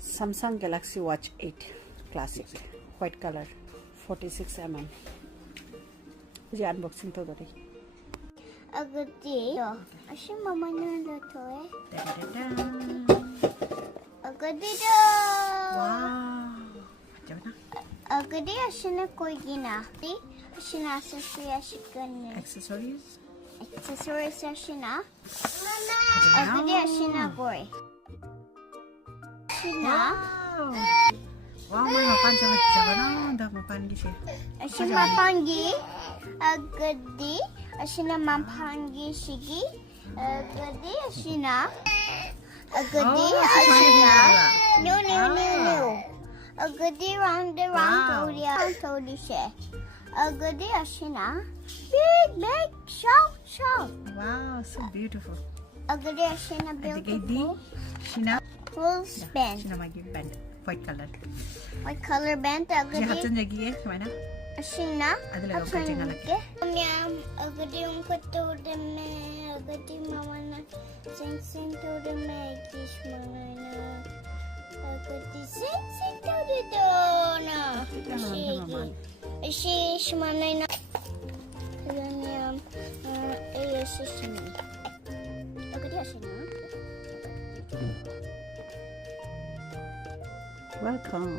Samsung Galaxy Watch 8 Classic, white color, 46mm. जी unboxing तो करी. A good day. Ashi mama na to eh. A good day. Wow. A good day ashi na koi gina. Ashi na accessory ashi kanne. Accessories. Accessories ashi na. A good day ashi na boy. Ashi na. Wow, may mapan siya siya na. Dah mapan siya. Ashi mapangi. A good day. Ashi na mapangi shigi. A good day ashi na. A good day ashi na. No. A good day round Todi she. A good day ashi na. Big shout. Wow, so beautiful. A good day ashi na beautiful. Shina. Full span. Shina magi band. White color. White color band. A good Ji day. hatun jagi eh, mana? Ashina. Adalah kau kacang lagi. Ma'am, agadi yung katoda me, agadi mama na sing toda me, kish mama na, agadi sing toda do na. Ishi mama na. Kaya ayasishina. Agadi ashina. Welcome.